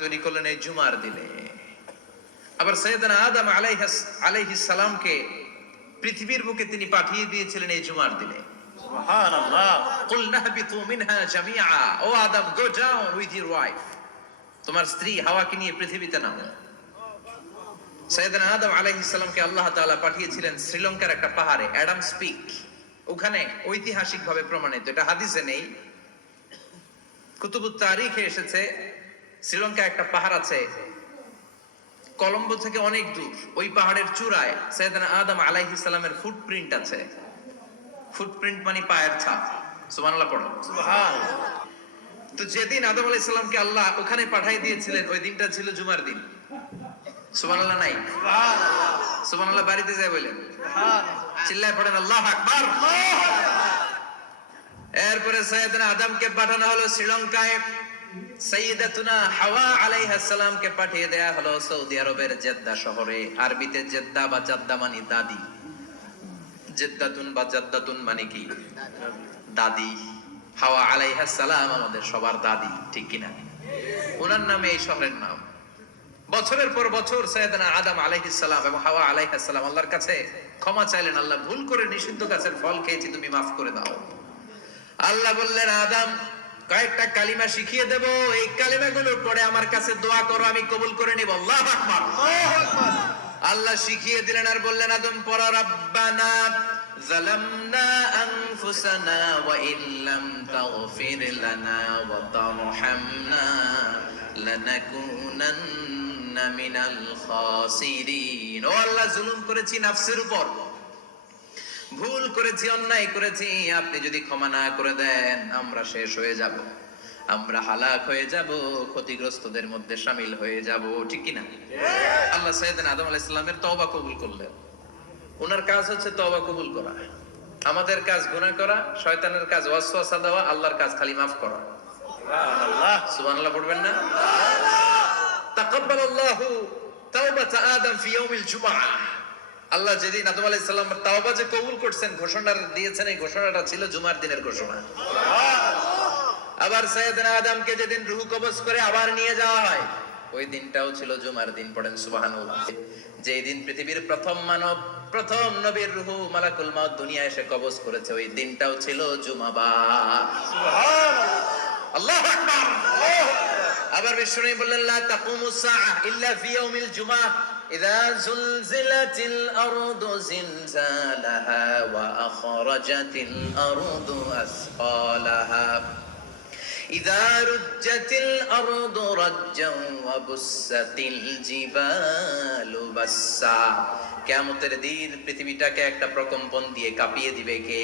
তৈরি করলেন এই জুমার দিনে। আবার সাইয়েদনা আদম আলাইহিস সালামকে পৃথিবীর বুকে তিনি পাঠিয়ে দিয়েছিলেন এই জুমার দিনে। সুবহানাল্লাহ। কুল নাহবিতু মিনহা জামিআ, ও Adam, go down with your wife, তোমার স্ত্রী হাওয়াকে নিয়ে পৃথিবীতে নামো। সাইয়েদনা আদম আলাইহিস সালামকে আল্লাহ তাআলা পাঠিয়েছিলেন শ্রীলঙ্কার একটা পাহাড়ে, অ্যাডামস পিক। ওখানে ঐতিহাসিকভাবে প্রমাণিত, এটা হাদিসে নেই, কুতুবুত তারিখে এসেছে। শ্রীলঙ্কায় একটা পাহাড় আছে, কলম্বো থেকে অনেক দূর। ওই পাহাড়ের চূড়ায় সাইয়েদনা আদম আলাইহিস সালামের ফুটপ্রিন্ট আছে। ফুটপ্রিন্ট মানে পায়ের ছাপ। সুবহানাল্লাহ পড়ো। সুবহানাল্লাহ। তো যেদিন আদম আলাইহিস সালামকে আল্লাহ ওখানে পাঠিয়ে দিয়েছিলেন, ওই দিনটা ছিল জুমার দিন। সুবহানাল্লাহ নাই? সুবহানাল্লাহ। সুবহানাল্লাহ বাড়িতে যায় বলেন, সুবহানাল্লাহ। চিল্লায় পড়েন আল্লাহু আকবার। এরপরে সাইয়েদনা আদমকে পাঠানো হলো শ্রীলঙ্কায়। সাইয়্যিদাতুনা হাওয়া আলাইহিস সালামকে পাঠিয়ে দেয়া হলো সৌদি আরবের জেদ্দা শহরে। আরবিতে জেদ্দা বা জাদ্দা মানে দাদি। জেদ্দাতুন বা জাদ্দাতুন মানে কি? দাদি। হাওয়া আলাইহিস সালাম আমাদের সবার দাদি, ঠিক কিনা? ওনার নামে এই শহরের নাম। বছরের পর বছর সাইয়েদনা আদম আলাইহিস সালাম এবং হাওয়া আলাইহিস সালাম আল্লাহর কাছে ক্ষমা চাইলেন, আল্লাহ ভুল করে নিষিদ্ধ গাছের ফল খেয়েছি, তুমি মাফ করে দাও। আল্লাহ বললেন, আদম, কয়েকটা কালিমা শিখিয়ে দেব, এই কালিমাগুলোর পরে আমার কাছে দোয়া করো, আমি কবুল করে নিব। আল্লাহু আকবার। আল্লাহু আকবার। আল্লাহ শিখিয়ে দিলেন আর বললেন, আদম পড়ো, রাব্বানা যালামনা আনফুসানা ওয়া ইল্লাম তাগফির লানা ওয়া তারহামনা লানাকুনান্না মিনাল খাসিরিন। ও আল্লাহ, জুলুম করেছি নাফসের উপর, ভুল করেছি, অন্যায় করেছি, আপনি যদি ক্ষমা না করে দেন আমরা শেষ হয়ে যাব, আমরা হালাক হয়ে যাব, ক্ষতিগ্রস্তদের মধ্যে শামিল হয়ে যাব, ঠিক কি না? আল্লাহ সাইয়েদনা আদম আলাইহিস সালামের তওবা কবুল করলেন। ওনার কাজ হচ্ছে তওবা কবুল করা, আমাদের কাজ গুনাহ করা, শয়তানের কাজ ওয়াসওয়াসা দেওয়া, আল্লাহর কাজ খালি মাফ করা। সুবহানাল্লাহ। সুবহানাল্লাহ পড়বেন না? তাকাব্বালাল্লাহু তাওবাতা আদম ফি ইয়াউমিল জুমআহ। আল্লাহ যেদিন আদম আলাইহিস সালামের তাওবা যে কবুল করছেন, ঘোষণা দিয়েছেন, এই ঘোষণাটা ছিল জুমার দিনের ঘোষণা। আবার সাইয়েদনা আদমকে যেদিন রূহ কবজ করে আবার নিয়ে যাওয়া হয়, ওই দিনটাও ছিল জুমার দিন। পড়েন সুবহানাল্লাহ। যেই দিন পৃথিবীর প্রথম মানব, প্রথম নবীর রূহ মালাকুল মাউত দুনিয়ায় এসে কবজ করেছে, ওই দিনটাও ছিল জুমাবার। সুবহানাল্লাহ। আল্লাহু আকবার। আবার বিশ্বনবী বললেন, লা তাকুমুস সাআহ ইল্লা ফি ইয়াউমিল জুমআহ ইযা যুলজিলাতিল আরদু জিলজালাহা ওয়া আখরাজাতিল আরদু আসফালাহা ইযা রুজ্জাতিল আরদু রাজ্জান ওয়া বুসাতিল জিবালু বাসসা। কিয়ামতের দিন পৃথিবীটাকে একটা প্রকম্পন দিয়ে কাঁপিয়ে দিবে কে?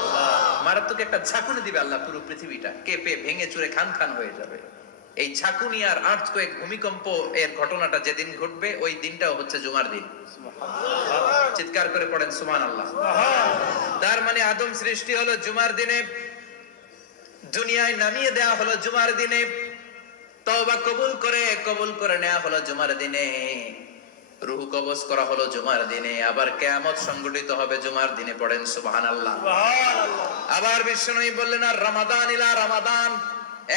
আল্লাহ। মারাত্মক একটা ঝাঁকুনি দিবে আল্লাহ, পুরো পৃথিবীটা কেঁপে ভেঙে চুরে খান খান হয়ে যাবে। এই ঝাঁকুনি আর আর্থকোয়েক, ভূমিকম্প এর ঘটনাটা যেদিন ঘটবে, ওই দিনটাও হচ্ছে জুমার দিন। চিৎকার করে পড়েন সুবহানাল্লাহ। তার মানে আদম সৃষ্টি হলো জুমার দিনে, দুনিয়ায় নামিয়ে দেওয়া হলো জুমার দিনে, তওবা কবুল করে নেওয়া হলো জুমার দিনে, রূহ কবজ করা হলো জুমার দিনে, আবার কিয়ামত সংগঠিত হবে জুমার দিনে। পড়েন সুবহানাল্লাহ। সুবহানাল্লাহ। আবার বিশ্বনবী বললেন, আর রমাদান ইলা রমাদান,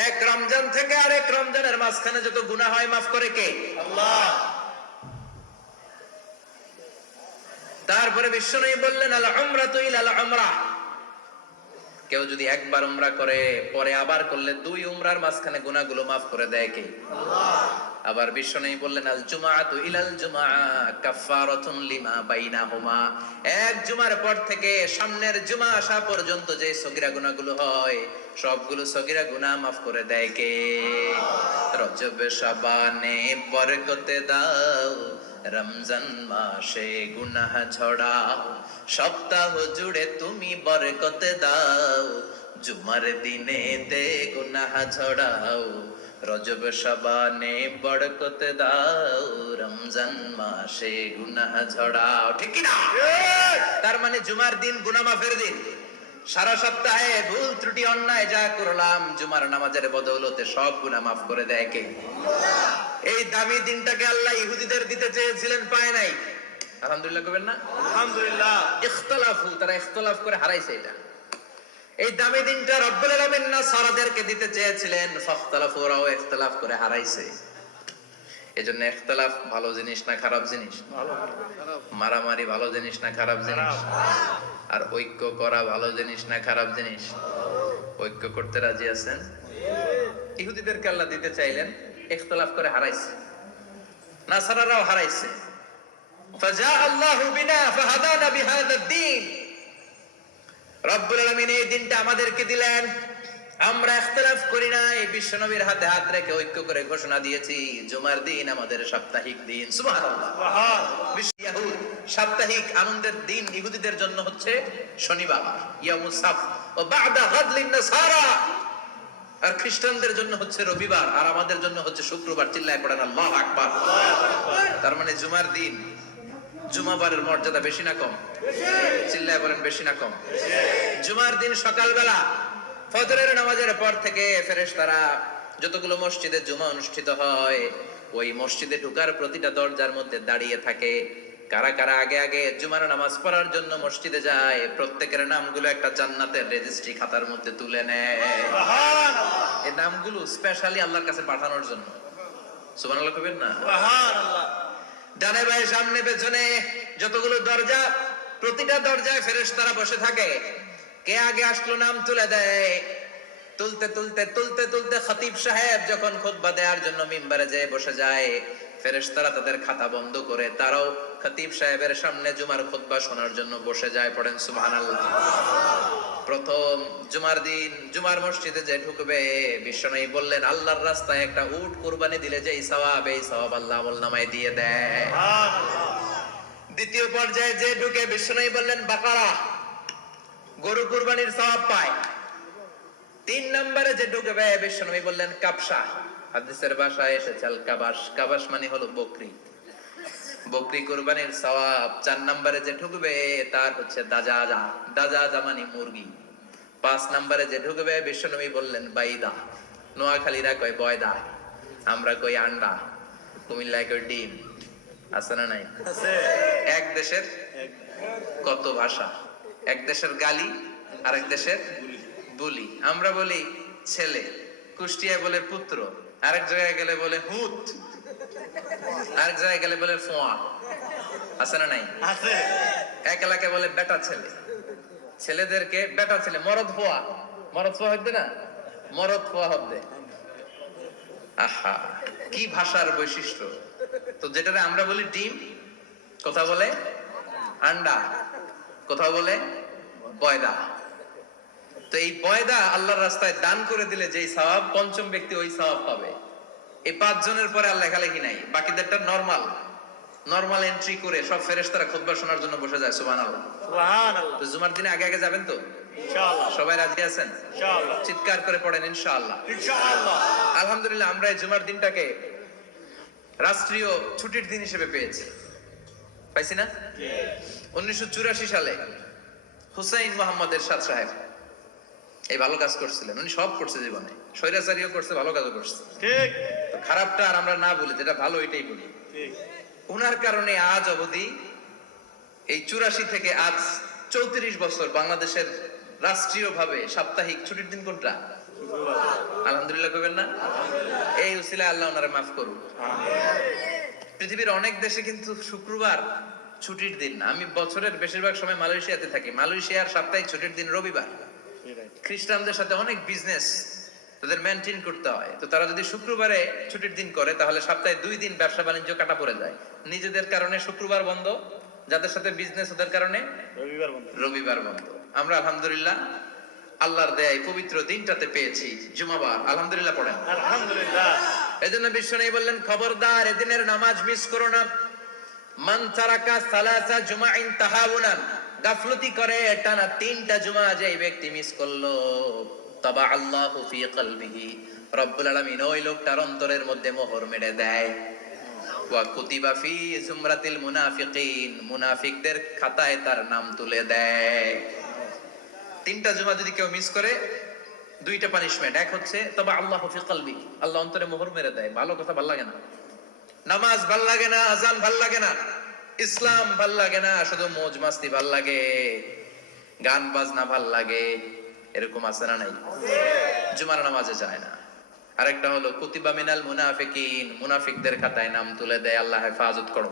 এক রমজান থেকে আরেক রমজানের মাঝখানে যত গুনাহ হয় মাফ করে কে? আল্লাহ। তারপরে বিশ্বনবী বললেন, আল উমরাতু ইলাল উমরাহ, কেউ যদি একবার উমরা করে পরে আবার করলে দুই উমরার মাঝখানে গুনাহগুলো মাফ করে দেয় কে? আল্লাহ। আবার বিশ্বনবী বললেন, আল জুমআতু ইলাল জুমআ কাফফারাতুন লিমা বাইনাহুমা, এক জুমার পর থেকে সামনের জুমা আসা পর্যন্ত যে সগীরা গুনাহগুলো হয়, সবগুলো সগীরা গুনাহ মাফ করে দেয় কে? রজব শাবানে বরকতে দাও, রমজান মাসে গুনাহ ঝড়াও, সপ্তাহ জুড়ে তুমি বরকত দাও, জুমার দিনে দে গুনাহ ঝড়াও, রজব শাবানে বরকত দাও, রমজান মাসে গুনাহ ঝড়াও, ঠিক কি না? তার মানে জুমার দিন গুনাহ মাফের দিন। সারা সপ্তাহে ভুল ত্রুটি অন্যায় যা করলাম, জুমার নামাজের বদৌলতে সব গুনাহ মাফ করে দেয় কে? আল্লাহ। এই দামি দিনটাকে আল্লাহ ইহুদিদের দিতে চেয়েছিলেন, পায় নাই। আলহামদুলিল্লাহ কবেন না? আলহামদুলিল্লাহ। ইখতিলাফু, তারা ইখতিলাফ করে হারাইছে এটা। এই দামি দিনটা রব্বুল আলামিন নাসারাদেরকে দিতে চেয়েছিলেন, ফাখতালাফু, ওরাও ইখতিলাফ করে হারাইছে। এজন্য ইখতিলাফ ভালো জিনিস না খারাপ জিনিস? ভালো। মারামারি ভালো জিনিস না খারাপ জিনিস? আর ঐক্য করা ভালো জিনিস না খারাপ জিনিস? ঐক্য করতে রাজি আছেন? ইহুদিদেরকে আল্লাহ দিতে চাইলেন, ইখতিলাফ করে হারাইছে। নাসারারাও হারাইছে। ফাজা আল্লাহু বিনা ফাহাদানা বিহাদা দ্বীন। রব্বুল আলামিন এই দিনটা আমাদেরকে দিলেন, আমরা ইখতিলাফ করি না, এই বিশ্বনবীর হাতে হাত রেখে ঐক্য করে ঘোষণা দিয়েছি জুমার দিন আমাদের সাপ্তাহিক দিন। সুবহানাল্লাহ। ইয়াহুদ সাপ্তাহিক আনন্দের দিন ইহুদিদের জন্য হচ্ছে শনিবার, ইয়ামুস সাবত, ও বা'দা গাদলিন নাসারা, আর খ্রিস্টানদের জন্য হচ্ছে রবিবার, আর আমাদের জন্য হচ্ছে শুক্রবার। চিল্লায় পড়েন আল্লাহু আকবার। তার মানে জুমার দিন, জুমাবারের মর্যাদা বেশি না কম? চিল্লায় বলেন বেশি না কম? জুমার দিন সকালবেলা ফজরের নামাজের পর থেকে ফেরেশতারা যতগুলো মসজিদে জুমা অনুষ্ঠিত হয়, ওই মসজিদে ঢোকার প্রতিটা দরজার মধ্যে দাঁড়িয়ে থাকে। কারা কারা আগে আগে জুমার নামাজ পড়ার জন্য মসজিদে যায়, প্রত্যেকের নামগুলো একটা জান্নাতের রেজিস্ট্রি খাতার মধ্যে তুলে নেয়। এই নামগুলো স্পেশালি আল্লাহর কাছে পাঠানোর জন্য। সুবহানাল্লাহ কইবেন না? ডানে বাঁয়ে সামনে পেছনে যতগুলো দরজা, প্রতিটা দরজায় ফেরেশতারা বসে থাকে। কে আগে আসলো নাম তুলে দেয়। তুলতে তুলতে তুলতে তুলতে খতিব সাহেব যখন খুতবা দেওয়ার জন্য মিম্বারে যেয়ে বসে যায়, ফেরেশতারা তাদের খাতা বন্ধ করে তারাও খতিব সাহেবের সামনে জুমার খুতবা শোনার জন্য বসে যায়। পড়েন সুবহানাল্লাহ। প্রথম জুমার দিন জুমার মসজিদে যে ঢুকবে, বিশ্বনবী বললেন আল্লাহর রাস্তায় একটা উট কুরবানি দিলে যে সওয়াব, এই সওয়াব আল্লাহ আমলনামায় দিয়ে দেয়। দ্বিতীয় পর্যায়ে যে ঢুকে, বিশ্বনবী বললেন বাকারা, গরু কুরবানির সওয়াব পায়। 3 নম্বরে যে ঢুকবে, বিশ্বনবী বললেন কাবশা, হাদিসের ভাষায় এসেছে আল কাবাস, কাবাস মানে হলো বকরি, বকরি কুরবানির সওয়াব। 4 নম্বরে যে ঢুকবে তার হচ্ছে দাজাজা, দাজাজা মানে মুরগি। 5 নম্বরে যে ঢুকবে, বিশ্বনবী বললেন বাইদা, নোয়াখালীরা কয় বয়দা, আমরা কই আন্ডা, কুমিল্লায় কই ডিম। আছে না নাই? এক দেশের কত ভাষা, এক দেশের গালি আর এক দেশের বুলি। আমরা বলি ছেলে, কুষ্টিয়ায় বলে পুত্র, আরেক জায়গায় গেলে বলে হুত, আরেক জায়গায় গেলে বলে ফোয়া। আছে না নাই? এক এলাকায় বলে বেটা ছেলে, ছেলেদেরকে বেটা ছেলে। মরদ ফোয়া, মরদ ফোয়া হইতে না, মরদ ফোয়া হবে। আহা, কি ভাষার বৈশিষ্ট্য। তো যেটারে আমরা বলি ডিম, কথা বলে আন্ডা, কথা বলে বয়দা। তো এই বয়দা আল্লাহর রাস্তায় দান করে দিলে যেই সওয়াব, পঞ্চম ব্যক্তি ওই সওয়াব পাবে। এই 5 জনের পরে আর লেখালেখি নাই, বাকিদেরটা নরমাল এন্ট্রি করে সব ফেরেশতারা খুতবা শোনার জন্য বসে যায়। সুবহানাল্লাহ। তো জুমার দিনে আগে আগে যাবেন তো? ইনশাআল্লাহ। সবাই রাজি আছেন? ইনশাআল্লাহ। চিৎকার করে পড়েন ইনশাআল্লাহ। ইনশাআল্লাহ। আলহামদুলিল্লাহ, আমরা এই জুমার দিনটাকে রাষ্ট্রীয় ছুটির দিন হিসেবে পেয়েছি, পাইছি না? 1984 সালে হুসাইন মোহাম্মদ এরশাদ সাহেব এই ভালো কাজ করছিলেন। উনি সব করছে জীবনে, স্বৈরাচারীও করছে, ভালো কাজও করছে। ঠিক। তো খারাপটা আর আমরা না বলি, যেটা ভালো এটাই বলি। ঠিক। উনার কারণে আজ অবধি, এই 84 থেকে আজ 34 বছর বাংলাদেশের রাষ্ট্রীয় ভাবে সাপ্তাহিক ছুটির দিন কোনটা? আলহামদুলিল্লাহ কইবেন না? এই উসিলায় আল্লাহ ওনারে মাফ করুন। পৃথিবীর অনেক দেশে কিন্তু শুক্রবার ছুটির দিন না। আমি বছরের বেশিরভাগ সময় মালয়েশিয়াতে থাকি, মালয়েশিয়ার সাপ্তাহিক ছুটির দিন রবিবার। খ্রিস্টানদের সাথে অনেক বিজনেস তাদের মেনটেন করতে হয়, তো তারা যদি শুক্রবারে ছুটির দিন করে তাহলে সপ্তাহে 2 দিন ব্যবসা বাণিজ্য কাটা পড়ে যায়। নিজেদের কারণে শুক্রবার বন্ধ, যাদের সাথে বিজনেস ওদের কারণে রবিবার বন্ধ। আমরা আলহামদুলিল্লাহ আল্লাহর দয়ায় পবিত্র দিনটাতে পেয়েছি জুমাবার। আলহামদুলিল্লাহ পড়েন আলহামদুলিল্লাহ। এজন্য বিশ্বনবী বললেন খবরদার এদিনের নামাজ মিস করো না। মান তারাকা সালাসা জুমাইন তাহাউনান, গাফলতি করে টানা 3টা জুমা যে ব্যক্তি মিস করলো, তাবা আল্লাহু ফি কলবিহি, রব্বুল আলামিন ওই লোকটার অন্তরের মধ্যে মোহর মেরে দেয়। ওয়া কুতিবা ফি জুমরাতিল মুনাফিকিন, মুনাফিকদের খাতায় তার নাম তুলে দেয়। 3টা জুমা যদি কেউ মিস করে, 2টা পানিশমেন্ট। এক হচ্ছে তাবা আল্লাহু ফি কলবি, আল্লাহ অন্তরে মোহর মেরে দেয়। ভালো কথা ভাল লাগে না, নামাজ ভাল লাগে না, আজান ভাল লাগে না, ইসলাম ভাল লাগে না, শুধু মौज মাস্তি ভাল লাগে, গান বাজনা ভাল লাগে, এরকম আছে না নাই? জুমার নামাজে যায় না, আরেকটা হলো কুতিবা মিনাল মুনাফিকিন, মুনাফিকদের খাতায় নাম তুলে দেয়, আল্লাহ হেফাজত করো।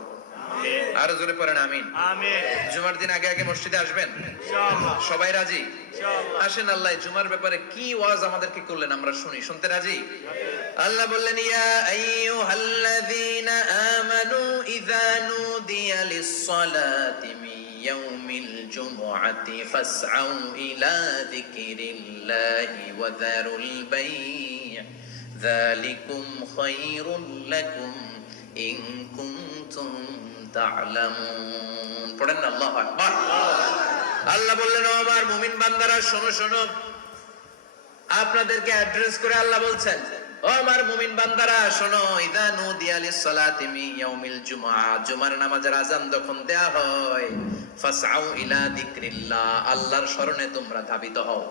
আরো জোরে পড়েন আমিন। আমিন। জুমার দিন আগে আগে মসজিদে আসবেন, ইনশাআল্লাহ। সবাই রাজি? ইনশাআল্লাহ। আসেন, আল্লাহ জুমার ব্যাপারে কি ওয়াজ আমাদেরকে করলেন আমরা শুনি, শুনতে রাজি? আল্লাহ বললেন, ইয়া আইয়ুহাল্লাযীনা আমানু ইযা নুদিয়া লিস-সালাতি মিন ইয়াউমিল জুমআতি ফাসআউ ইলা যিকরিল্লাহি ওয়া যারুল বাই', যালিকুম খায়রুল লাকুম ইন কুনতুম তা'লামুন। পড়েন না আল্লাহু আকবার। আল্লাহ বললেন, ও আমার মুমিন বান্দারা শোনো শোনো। আপনাদেরকে অ্যাড্রেস করে আল্লাহ বলছেন, ও আমার মুমিন বান্দারা শোনো, ইযা নুদিয়া লিস-সালাতি মিন ইয়াউমিল জুমআ, জুমার নামাজের আযান যখন দেয়া হয়, ফাসআউ ইলা যিকরিল্লাহ, আল্লাহর স্মরণে তোমরা ধাবিত হও।